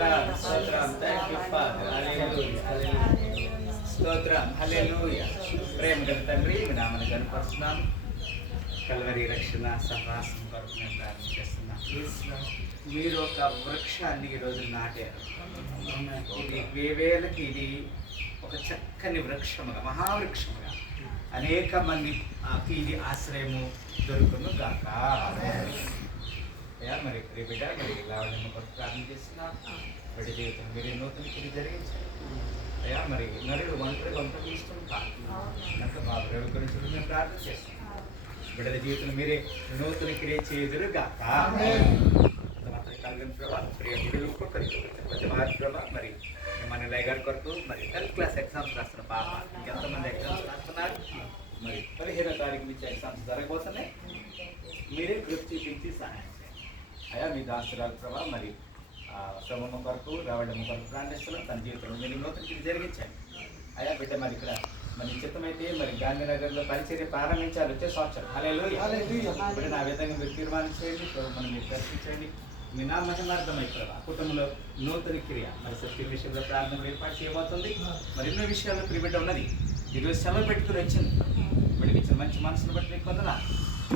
స్తోత్రం స్తోత్రం. Thank you father. Hallelujah hallelujah. స్తోత్రం హల్లెలూయా. ప్రేమ గల తండ్రి మీ నామని కనపరుస్తున్నాం. కల్వరి రక్షణ సహవాసం కొరకు మేము ప్రార్థన చేస్తున్నాం. మీరు ఒక వృక్షాన్ని ఈరోజు నాటారు. ఇది వేవేలకి ఇది ఒక చక్కని వృక్షముగా మహావృక్షముగా అనేక మందికి ఇది ఆశ్రయము దొరుకును గాక. మరి బిడ్డ మరి లావణ్యమ్మ కొరకు ప్రార్థన చేస్తున్నాం. బిడ్డ జీవితం మీరు నూతన ఇది జరిగించారు అయ్యా. మరి ఒంటరిగా ఇష్టం కాదు కనుక బాబు రవి గురించి మేము ప్రార్థన చేస్తున్నాం. బిడ్డల జీవితం మీరే నూతన క్రియ చేదురు గాక. ప్రభా మరి మన లైగారి కొరకు మరి 10th క్లాస్ ఎగ్జామ్స్ రాస్తున్న పాప ఇంకెంతమంది ఎగ్జామ్స్ రాస్తున్నారు. మరి 15వ తారీఖు నుంచి ఎగ్జామ్స్ జరగబోతున్నాయి. మీరే గ్రూప్ చూపించి సహాయం చేయండి అయ్యా. మీ దాసురాలు ప్రభా మరి శ్రమమ్మ కొరకు రావడమ్మ కొరకు ప్రాణిస్తున్నాం. తన జీవితంలో మీరు నూతన జరిగించండి అయ్యా. బిడ్డ మరి ఇక్కడ మరి చిత్తమైతే మరి గాంధీనగర్లో పరిచర్య ప్రారంభించాలి వచ్చే సంవత్సరం. హల్లెలూయా. బిడ్డ నా విధంగా మీరు తీర్మానించేయండి. మనం మీరు దర్శించండి. మీ నా మహిమార్థమైపోయారు. ఆ కుటుంబంలో నూతన క్రియ మరి సత్య విషయంలో ప్రార్థనలు ఏర్పాటు చేయబోతుంది. మరి ఎన్నో విషయాల్లో ప్రిబిడ్డ ఉన్నది. ఈరోజు సెలవు పెట్టుకుని వచ్చింది. ఇచ్చిన మంచి మనసును బట్టి మీకు కొందన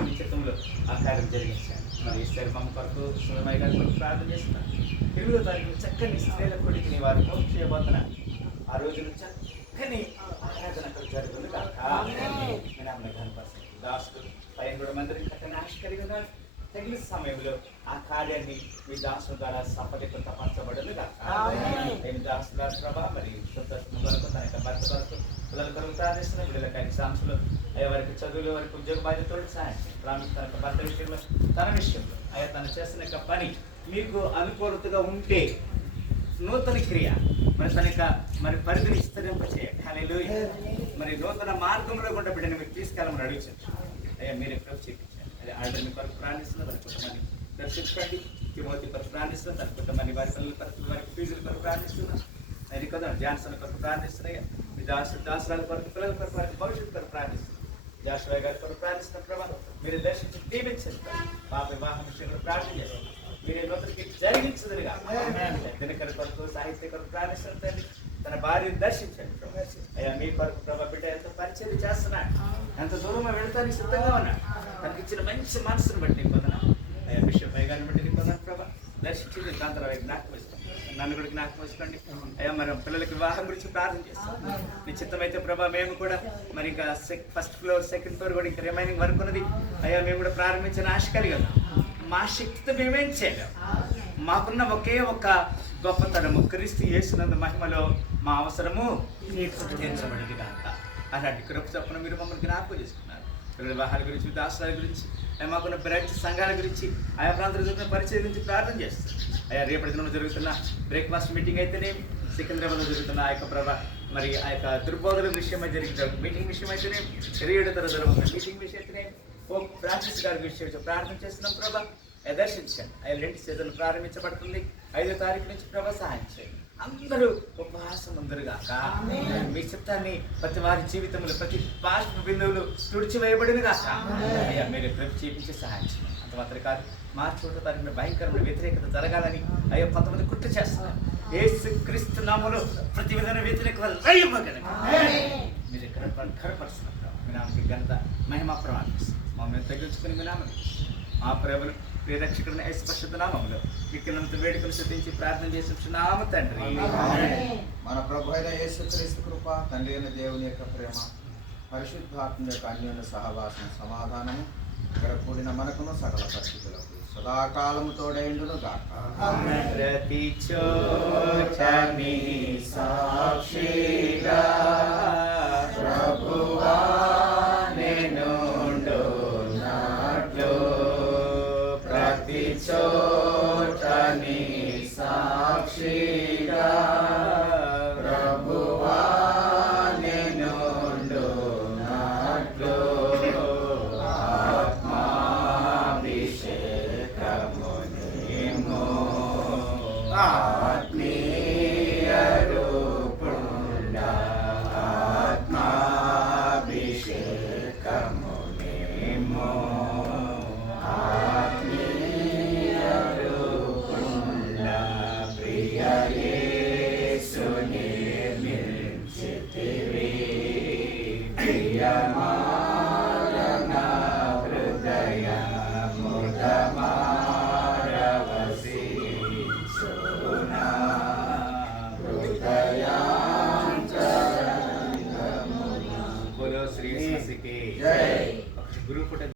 మీ చిత్తంలో ఆ కార్యం జరిగించాను. మరి ఈశ్వరి మమ్మ కొరకు సుమయ్య గారి కొరకు ప్రార్థన చేస్తున్నాను. 8వ తారీఖు చక్కని స్త్రీల కొడుకుని వారు కోర్టు చేయబోతున్నారు. ఆ రోజున చక్కని ఆరాధన అక్కడ జరుగుతుంది దాసుడు 15 మందిని చక్కని ఆశ కలిగి ఉన్నారు. తగిన సమయంలో ఆ కార్యాన్ని మీ దాసుల ద్వారా సఫలీకృతపరచబడును దాసుల ప్రభా మరి కొరకు తన యొక్క భర్త కొరకు పిల్లల కొరకు ప్రార్థిస్తున్న వీళ్ళకి ఎగ్జామ్స్లో అయ్యా వారికి చదువులు వారికి ఉద్యోగ బాధ్యతలు సాయం ప్రారంభించి తన యొక్క భర్త విషయంలో తన విషయంలో అయ్యా తను చేస్తున్న యొక్క పని మీకు అనుకూలతగా ఉంటే నూతన క్రియ మరి తన యొక్క మరి పరిధిని విస్తరింపచేయండి. హల్లెలూయా. మరి నూతన మార్గంలో కూడా బిడ్డని మీరు తీసుకెళ్ళమని అడుగుతుంది అయ్యా. మీరే ప్రభు చేయించండి. అదే ఆర్డర్ని కొరకు ప్రాణిస్తున్న వారి కుటుంబాన్ని దర్శించండి. తిమోతి కొరకు ప్రాణిస్తున్న తన కుటుంబాన్ని వారి పిల్లల కొరకు వారికి ఫీజుల కొరకు ప్రాణిస్తున్నా. అది కదా జాన్సన్ కొరకు ప్రార్థిస్తున్నాయి. మీ దాసరాల కొరకు పిల్లల కొరకు వారికి భవిష్యత్తు కొరకు ప్రార్థిస్తున్నాం. జాషువా గారి కొరకు ప్రార్థిస్తున్న ప్రభావం మీరు దర్శించి దీవించండి. పాప వివాహం విషయంలో ప్రార్థన చేస్తాం. మీరే నూతనకి జరిగించదురుగా దినకర కొరకు సాహిత్య కొరకు ప్రార్థిస్తున్న తన భార్యను దర్శించండి. అయ్యా మీ కొరకు ప్రభా బిడ్డ ఎంత పరిచయం చేస్తున్నాడు, ఎంత దూరం వెళతానికి సిద్ధంగా ఉన్నాడు. తనకి ఇచ్చిన మంచి మనసును బట్టి నీకు పొందనా అయ్యా. బిషప్ అయ్యగారిని బట్టి నీకు పొందాను ప్రభా. దర్శించింది దాని తర్వాత జ్ఞాపకం వేస్తాం. నన్ను కూడా జ్ఞాపకం వేసుకోండి అయ్యా. మరి పిల్లలకి వివాహం గురించి ప్రార్థన చేస్తాం. నిశ్చితమైతే ప్రభా మేము కూడా మరి ఇంకా ఫస్ట్ ఫ్లోర్ సెకండ్ ఫ్లోర్ కూడా ఇంకా రిమైనింగ్ వర్క్ ఉన్నది అయ్యా. మేము కూడా ప్రారంభించిన ఆశ కలిగి ఉన్నాం. మా శక్తితో మేమేం చేయలేం. మాకున్న ఒకే ఒక గొప్పతనము క్రీస్తు యేసునందు మహిమలో మా అవసరము తీర్చబడింది కాక. అలాంటి కృప చొప్పున మీరు మమ్మల్ని జ్ఞాపకం చేసుకున్నారు. పిల్లల వివాహాల గురించి దాసాల గురించి మాకున్న బ్రాంచ్ సంఘాల గురించి ఆయా ప్రాంతాలు జరుగుతున్న పరిచయం గురించి ప్రార్థన చేస్తారు అయ్యా. రేపటి దినం జరుగుతున్న బ్రేక్ఫాస్ట్ మీటింగ్ అయితేనే సికింద్రాబాద్లో జరుగుతున్న ఆ యొక్క ప్రభా మరి ఆ యొక్క దుర్బోధల విషయమై జరిగిన మీటింగ్ విషయం అయితేనే 7వ తరగతి జరుగుతున్న మీటింగ్ విషయం అయితేనే ఫ్రాన్సిస్ గారి విషయం ప్రార్థన చేస్తున్నాం ప్రభా. దర్శించండి. అయ్యా లెంట్ సీజన్ ప్రారంభించబడుతుంది. 5వ తారీఖు నుంచి ప్రభా సహాయం చేయండి. అందరూ ఉపవాసం ముందరుగాక. మీ చిత్తాన్ని ప్రతి వారి జీవితంలో ప్రతి బాష్ప బిందువులు తుడిచివేయబడిన గాక. అయ్యా మీరు ప్రభు చూపించి సహాయం చేయండి. అంత మాత్రం కాదు మార్చి 1వ తారీఖున భయంకరమైన వ్యతిరేకత జరగాలని అయ్యా కొంతమంది కుట్ర చేస్తున్నారు. యేసు క్రీస్తు నామములో ప్రతి విధమైన వ్యతిరేకత మీరు కనపరుస్తున్నారు. మీ నామకి ఘనత మహిమ ప్రమాణిస్తుంది. మమ్మల్ని తగ్గించుకుని మీ నామని మా ప్రభులు ప్రియరక్షకుడిన యేసు పరిశుద్ధ నామములో మిక్కిలంత వేడుకలు సిద్ధించి ప్రార్థన చేస్తున్నాము తండ్రి. మన ప్రభు అయిన యేసుక్రీస్తు కృప, తండ్రి అయిన దేవుని యొక్క ప్రేమ, పరిశుద్ధాత్మ యొక్క అన్యోన్య సహవాసం సమాధానము ఇక్కడ కూడిన మనకును సకల పరిస్థితులకు సదాకాలము తోడైండును గాక. ప్రతి చోట నీ సాక్షిగా ప్రభువా చోట నీ సాక్షిగా ప్రభువా నేనుండు నాట్లో ఆత్మాభిషేకమునిము ఆత్మీయ రూపుండ ఆత్మాభిషేకమునిము Yeah. ప్రియమా